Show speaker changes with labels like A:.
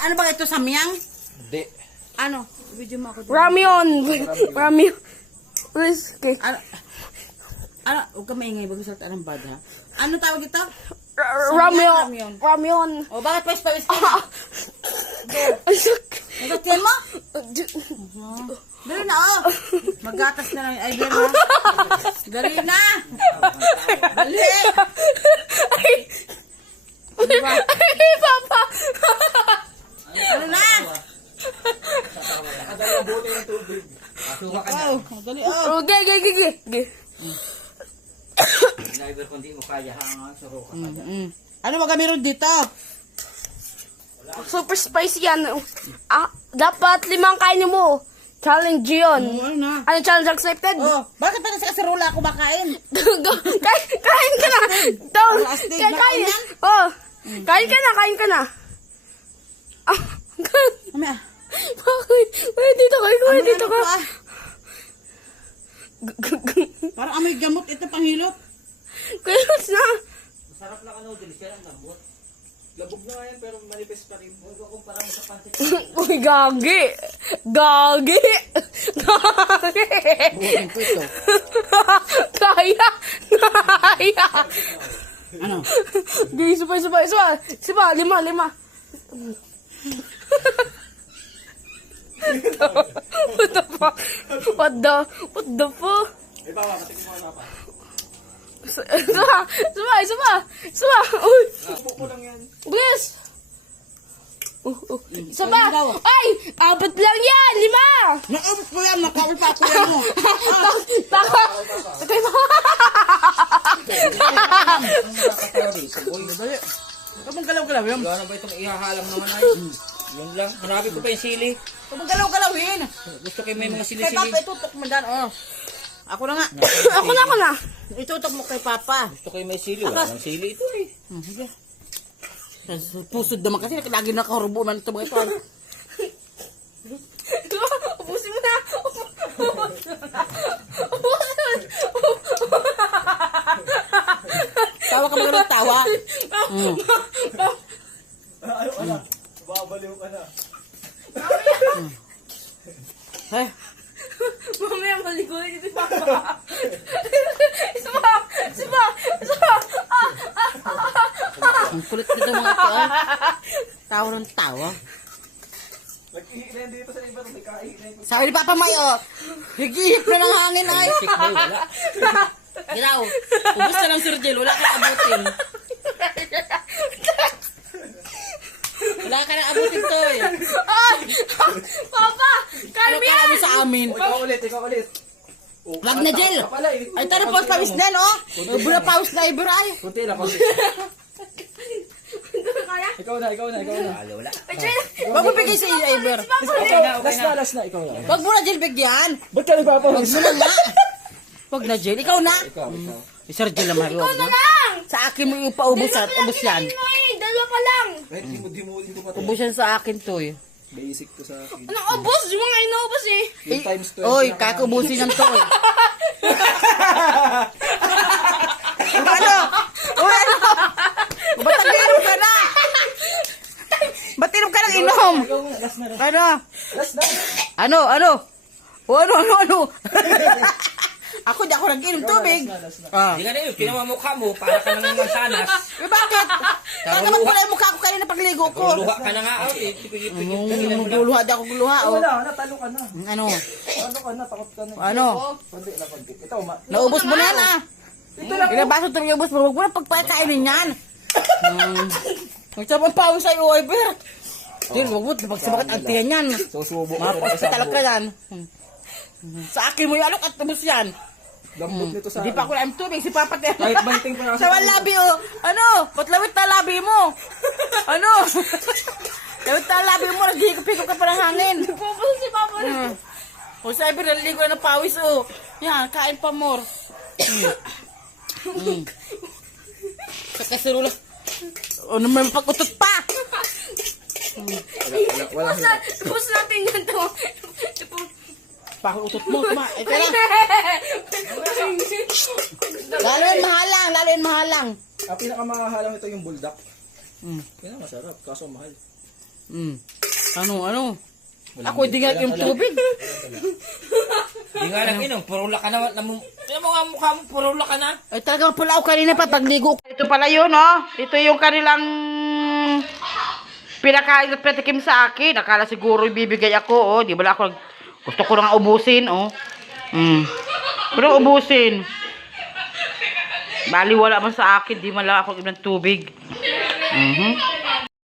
A: Ano ba ito, samyang?
B: Hindi.
A: Ano? Video mo ako.
C: Ramyon. Ramyon. Okay.
A: Ano? Huwag ka maingay. Bago salta ng bad, ha? Ano tawag ito?
C: Ramyon. Ramyon.
A: O, bakit pawis ka na? Nagatiyan mo? Dali na, oh. Magatas na lang. Ay, dali na. Dali na. Dali. Ano ba?
C: Ay, Papa.
A: Ano na?
B: Nakadala buti ng tubig. Asuka ka na.
A: Oh, dali, oh.
C: Okay.
B: Driver, kung di mo kaya, hangan, suruka ka dyan.
A: Ano ba meron dito?
C: Super spicy yan. Dapat 5 kainin mo. Challenge yun.
A: Ano na?
C: Ano challenge accepted?
A: Oh, bakit pa sa kaserola ako makain?
C: Kain ka na. Don't.
A: Plastic,
C: Kain.
A: nakain yan?
C: Oh. Kain ka na.
A: Mamaya.
C: Bakit? Wait, dito ka.
A: Ano
C: Dito
A: na
C: ka.
A: ito, ah? Parang amoy gamot ito panghilot.
C: Kailos na.
B: Sarap lang ano, dilis yan ang lambot. Labog na nga yan, pero manifest pa rin. Huwag ko kumpara mo sa pansit.
C: Uy, gagi.
A: Buwan ko ito.
C: Kaya.
A: Ano?
C: Gigi, Sipa, 5. What the fuck?
B: Eh, bawa, matikin mo na pa.
C: Suba. Uy,
B: Nakabuk mo lang yan.
C: bilis. Suba. Ay, 4 lang yan. 5.
A: Naabot ko yan, nakawal pa ako yan mo.
C: Taka.
B: Ang nakakatawa dito, boy.
A: Dali. Kapag galaw-galaw yan.
B: Wala na ba itong ihahalam naman ay? Yun lang. Hanapin ko pa yung sili.
A: Kapag galaw-galawin.
B: Gusto kayo may mga
A: Kay
B: sili-sili.
A: Papa, itutok mo dyan, oh. Ako na nga.
C: Ako na.
A: Itutok mo kay Papa.
B: Gusto kayo may sili. Wala nang sili ito eh.
A: Sige. Pusod naman kasi, lagi nakarubo man ito mga ito.
C: Ubusin mo na.
A: Tawa ka mga tawa.
B: Ayaw ka na. Babaliw ka na.
A: Eh,
C: Mamaya maligulit ito, Papa. Suba.
A: ang kulit nito mga ito, ah. Tawa ng tawa.
B: Nag-ihinan dito sa iba. May kaihinan ko.
A: Sabi ni Papa May, oh. Nag-ihip na ng hangin, ay.
B: Sick boy, wala.
A: Ginaw. Ubus na lang, Sir Jill. Wala ka abutin. Wala ka na abutin to, eh.
C: Ay! Papa!
A: Ano
C: Kalmi
A: kaya mo sa amin?
B: Ikaw ulit. Oh,
A: Wag na, Jill.
B: Pala eh.
A: Ay, tara po, pawis na, no? Bura pawis na, ibura, ay.
B: Kunti lang, kunti.
C: Kaya?
B: Ikaw na. Wala.
A: Wag mo bigay sa Iber.
B: Last na, ikaw na.
A: Wag mo na, Jill, bigyan.
B: Ba't ka nagpapawis?
A: Wag mo na nga. Wag na, Jill. Ikaw na.
B: Ikaw.
A: Si Sir Jill naman. Wag na.
C: Lang!
A: Sa akin mo yung paubos at ubos yan.
C: Mo eh! 2 pa lang!
B: Eh, di mo pa
A: Ubos yan sa akin to, eh.
B: Basic to sa akin.
C: Anong ubos? Yung mga inubos eh!
B: Yung times 20.
A: Oy, kakubusin yan to, eh. Ano? Uy, ano? Ba't nag-inom ka na? Ba't inom ka ng inom?
B: Ikaw na, last na.
A: Ano?
B: Last na.
A: Ano? O, ano? Ako, di ako nag-inom tubig.
B: Last na.
A: Ah.
B: Hindi ka na yun, pinamamukha mo, para ka nang mansanas.
A: Eh, bakit? Kaya naman pala yung mukha ko kayo na pagligo ko.
B: Luha ka na nga.
A: Guluha, di ako guluha, oh.
B: Wala, natalo ka na.
A: Ano?
B: Talo ka na, takot ka na.
A: Ano?
B: Kundi na, kundi. Ito,
A: Naubos mo na yan, ah. Ilang baso ito yung ubos mo. Huwag mo na pagpakainin yan. Magsabang pawis sa'yo, Iber. Jill, huwag mo. Magsabakat antiyan yan.
B: susubo ko.
A: Mapaspital ka yan. Sa akin mo yung alok at ubos yan.
B: Lambot nito sa
A: Hindi pa ako na tubig. Si Papa tayo.
B: Kahit banting pa na
A: Sa labi, oh. Ano? Patlawit na labi mo. Ano? Lawit na labi mo. Naghihikap-hikap ka pa ng hangin.
C: Pupul si Papa na.
A: O sa Iber, naliligo na ng pawis, oh. Yan, kain pa more. Sa kasirula. O naman pag-utot pa.
B: Wala.
C: Pupus natin yan to.
A: Pag-utot mo. Ay, tara. Lalo yun mahalang.
B: Ang pinakamahalang ito yung buldak. Yan ang masarap, kaso mahal.
A: Ano? Ako hindi nga yung tubig.
B: Hindi nga lang inom, purula ka na. Ano mo nga mukha mo, purula ka na.
A: Ay talagang pula ako kanina pa pagligo. Ito pala yun, oh. Ito yung kanilang pinakain at patikim sa akin. Akala siguro ibibigay ako, oh. Di ba ako, gusto ko lang ubusin, oh. Pero ubusin. Bali wala man sa akin, di man lang ako ng tubig.